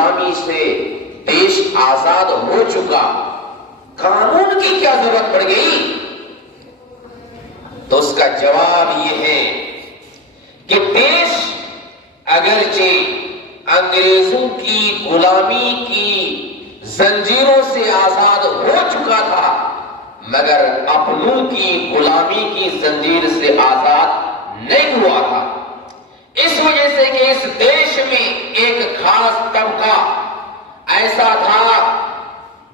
غلامی سے دیش آزاد ہو چکا، قانون کی کیا ضرورت پڑ گئی؟ تو اس کا جواب یہ ہے کہ دیش اگرچہ انگریزوں کی غلامی کی زنجیروں سے آزاد ہو چکا تھا، مگر اپنوں کی غلامی کی زنجیر سے آزاد نہیں ہوا تھا۔ اس وجہ سے کہ اس دیش میں ایک خاص طبقہ ایسا تھا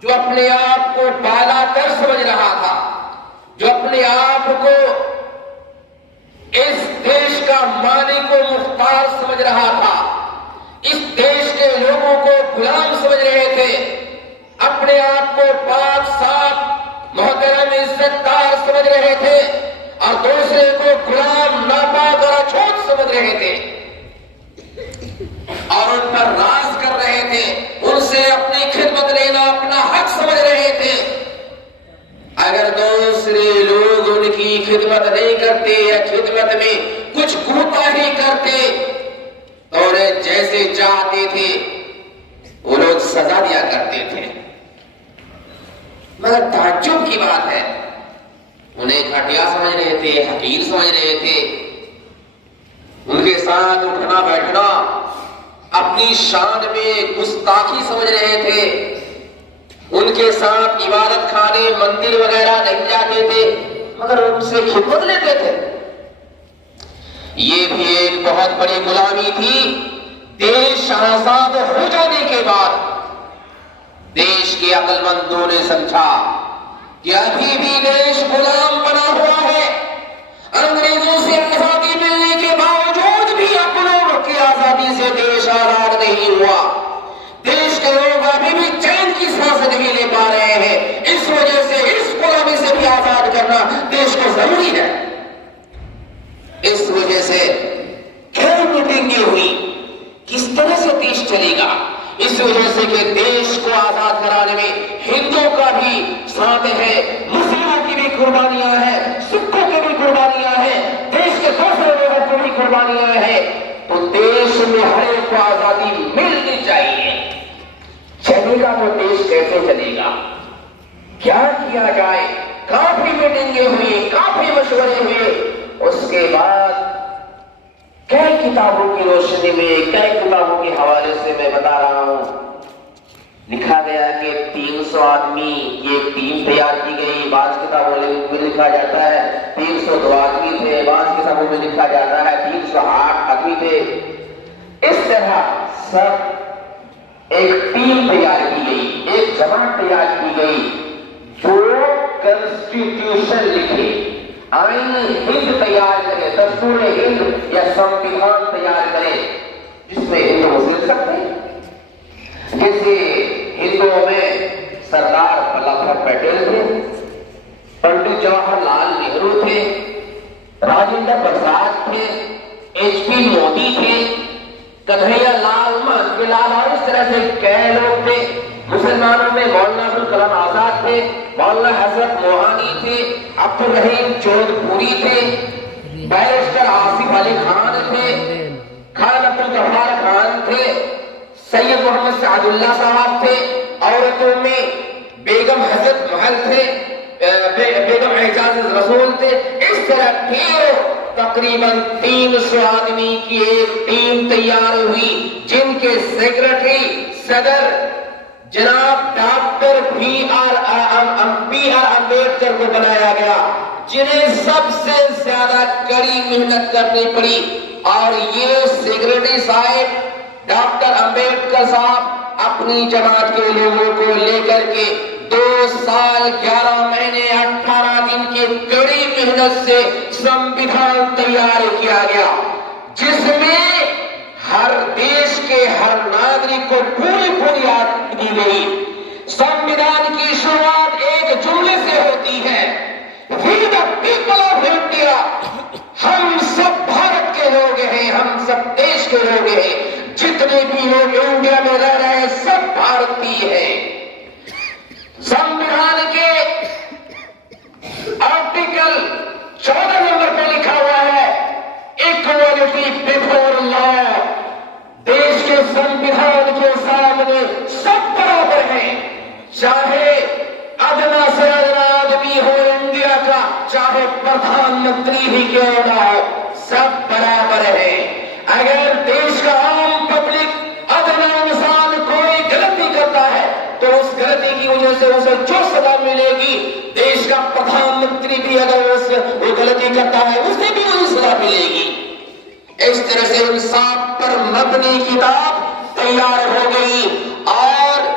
جو اپنے آپ کو بالا تر سمجھ رہا تھا، جو اپنے آپ کو اس دیش کا مالک و مختار سمجھ رہا تھا، اس دیش کے لوگوں کو غلام سمجھ رہے تھے، اپنے آپ کو پاک صاف محترم عزت دار سمجھ رہے تھے اور دوسرے کو غلام ناپاک اور اچھوت سمجھ رہے تھے اور ان پر راز کر رہے تھے، ان سے اپنی خدمت لینا اپنا حق سمجھ رہے تھے۔ اگر دوسرے لوگ ان کی خدمت نہیں کرتے یا خدمت میں کچھ کوتاہی کرتے تو انہیں جیسے چاہتے تھے وہ لوگ سزا دیا کرتے تھے۔ مگر تعجب کی بات ہے، انہیں گھٹیا سمجھ رہے تھے، حقیر سمجھ رہے تھے، ان کے ساتھ اٹھنا بیٹھنا اپنی شان میں گستاخی سمجھ رہے تھے، ان کے ساتھ عبادت خانے مندر وغیرہ نہیں جاتے تھے، مگر ان سے خدمت لیتے تھے۔ یہ بھی ایک بہت بڑی غلامی تھی۔ دیش آزاد ہو جانے کے بعد دیش کے عقل مندوں نے سمجھا کہ ابھی بھی دیش غلام بنا ہوا ہے، انگریزوں سے آزادی ملنے کے باوجود بھی اپنوں کی آزادی سے دیش آزاد نہیں ہوا، دیش کے لوگ ابھی بھی چین کی سانس نہیں لے پا رہے ہیں۔ اس وجہ سے اس غلامی سے بھی آزاد کرنا دیش کو ضروری ہے۔ اس وجہ سے کئی میٹنگیں ہوئی، کس طرح سے دیش چلے گا، اس وجہ سے کہ دیش کو آزاد کرانے میں ہندوؤں کا بھی ساتھ ہے، مسلموں کی بھی قربانیاں ہیں، سکھوں کی بھی قربانیاں ہیں، دیش کے دوسرے لوگوں کی بھی قربانیاں ہیں، تو دیش میں ہر ایک کو آزادی ملنی چاہیے۔ چلے گا تو دیش کیسے چلے گا، کیا کیا جائے؟ کافی میٹنگیں ہوئی، کافی مشورے ہوئے۔ اس کے بعد کئی کتابوں کی روشنی میں، کئی کتابوں کے حوالے سے میں بتا رہا ہوں، لکھا گیا کہ 300 آدمی کی ایک ٹیم تیار کی گئی۔ بعض کتابوں میں لکھا جاتا ہے 302 آدمی تھے، بعض کتابوں میں لکھا جاتا ہے 308 آدمی تھے۔ اس طرح سب ایک ٹیم تیار کی گئی، ایک جماعت تیار کی گئی جو کنسٹیٹیوشن لکھے، آئین ہند تیار کرے، دستور ہند یا سمویدھان تیار کرے جس میں ہندو مسلم سب تھے۔ جیسے ہندوؤں میں سردار ولبھ بھائی پٹیل تھے، پنڈت جواہر لال نہرو تھے، راجندر پرساد تھے، ایچ پی مودی تھے، کنہیا لال مانکے لال، اور اس طرح سے کئی لوگ تھے۔ مسلمانوں میں مولانا ابوالکلام آزاد تھے، مولانا حضرت موہانی تھے، عبد الرحیم جودھ پوری تھے، بیرسٹر آصف علی خان تھے، خان عبد الغفار خان تھے، سید محمد سعد اللہ صاحب تھے، عورتوں میں بیگم حضرت محل تھے، بیگم اعجاز رسول تھے۔ اس طرح تقریباً 300 آدمی کی ایک ٹیم تیار ہوئی، جن کے سیکرٹری صدر جناب ڈاکٹر بی آر امبیڈکر کو بنایا گیا، جنہیں سب سے زیادہ کڑی محنت کرنی پڑی۔ اور یہ سیکرٹری صاحب ڈاکٹر امبیڈکر صاحب اپنی جماعت کے لوگوں کو لے کر کے 2 سال 11 مہینے 18 دن کی کڑی محنت سے سمویدھان تیار کیا گیا، جس میں ہر دیش کے ہر ناگرک کو پوری آزادی دی گئی۔ سمویدھان کی شروعات ایک جملے سے ہوتی ہے، وی دا پیپل آف انڈیا، ہم سب بھارت کے لوگ ہیں، ہم سب دیش کے لوگ ہیں، جتنے بھی لوگ انڈیا میں رہ رہے ہیں سب بھارتی ہیں۔ سمویدھان کے آرٹیکل 14 نمبر پہ لکھا ہوا ہے ایکوالٹی بفور لا، دیش کے سمویدھان کے سامنے مدنی کتاب تیار ہو گئی اور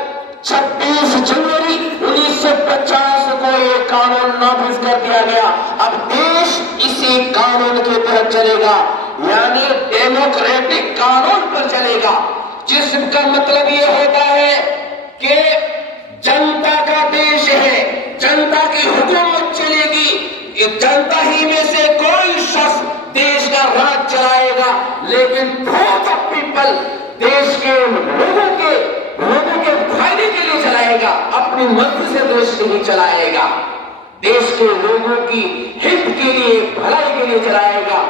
26 جنوری 1950 کو یہ قانون نافذ کر دیا گیا. اب دیش اسی قانون کے تحت چلے گا، یعنی ڈیموکریٹک قانون پر چلے گا، جس کا مطلب یہ ہوتا ہے کہ جنتا کا دیش ہے، جنتا کی حکومت چلے گی، جنتا ہی میں سے کوئی شخص دیش کا راج چلائے گا، لیکن تھوک آف پیپل دیش کے لوگوں کے فائدے کے لیے چلائے گا، اپنی مرضی سے دیش نہیں چلائے گا، دیش کے لوگوں کی ہت کے لیے، بھلائی کے لیے چلائے گا.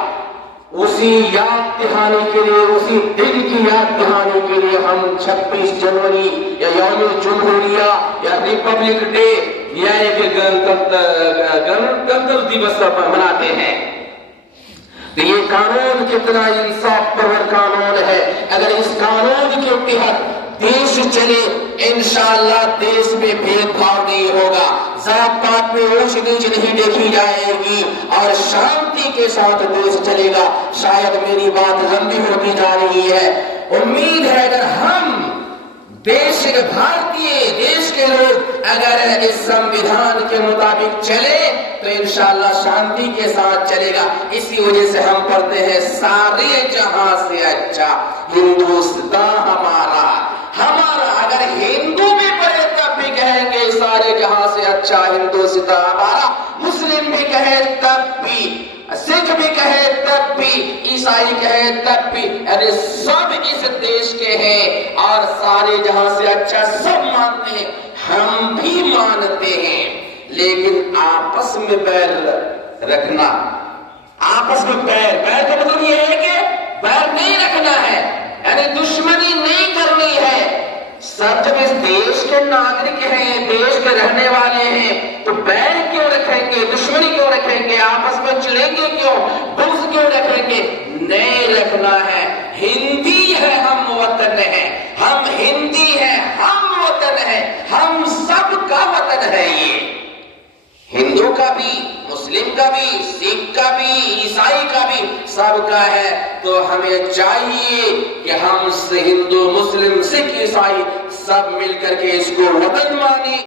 اسی یاد دہانے کے لیے، اسی دن کی یاد دہانے کے لیے ہم 26 جنوری یا یوم جمہوریہ یا ریپبلک ڈے یعنی کہ گنتر دیوس مناتے ہیں. تو یہ قانون کتنا انصاف پرور قانون ہے. اگر اس قانون کے تحت دیش چلے، انشاءاللہ دیش میں بھید بھاؤ نہیں ہوگا، ذات پات میں اونچ نیچ نہیں دیکھی جائے گی اور شانتی کے ساتھ دیش چلے گا. شاید میری بات لمبی ہوتی جا رہی ہے. امید ہے اگر ہم دیش کے بھارتی دیش کے لوگ اگر اس سمویدھان کے مطابق چلے تو انشاءاللہ شانتی کے ساتھ چلے گا. اسی وجہ سے ہم پڑھتے ہیں سارے جہاں سے اچھا ہندوستان ہمارا. اگر ہندو بھی پڑھے تب بھی کہیں گے سارے جہاں سے اچھا ہندوستان ہمارا، مسلم بھی کہے تب بھی، سکھ بھی کہے تب بھی، عیسائی کہے تب بھی، یعنی سب اس دیش کے ہیں اور سارے جہاں سے اچھا سب مانتے ہیں، ہم بھی مانتے ہیں. لیکن آپس میں بیر رکھنا، آپس میں بیر کا مطلب یہ ہے کہ بیر نہیں رکھنا ہے، یعنی دشمنی نہیں کرنی ہے. سب جب اس دیش کے ناگرک ہیں، دیش کے رہنے والے ہیں، تو بیر کیوں رکھیں گے، دشمنی کیوں رکھیں گے، آپس میں چڑیں گے کیوں، بغض کیوں رکھیں گے؟ نہیں رکھنا ہے. ہندی ہے ہم وطن ہے، ہم ہندی ہیں ہم وطن ہے، ہم سب کا وطن ہے. یہ ہندو کا بھی، مسلم کا بھی، سکھ کا بھی، عیسائی کا بھی، سب کا ہے. تو ہمیں چاہیے کہ ہم ہندو، مسلم، سکھ، عیسائی سب مل کر کے اس کو وطن مانیں.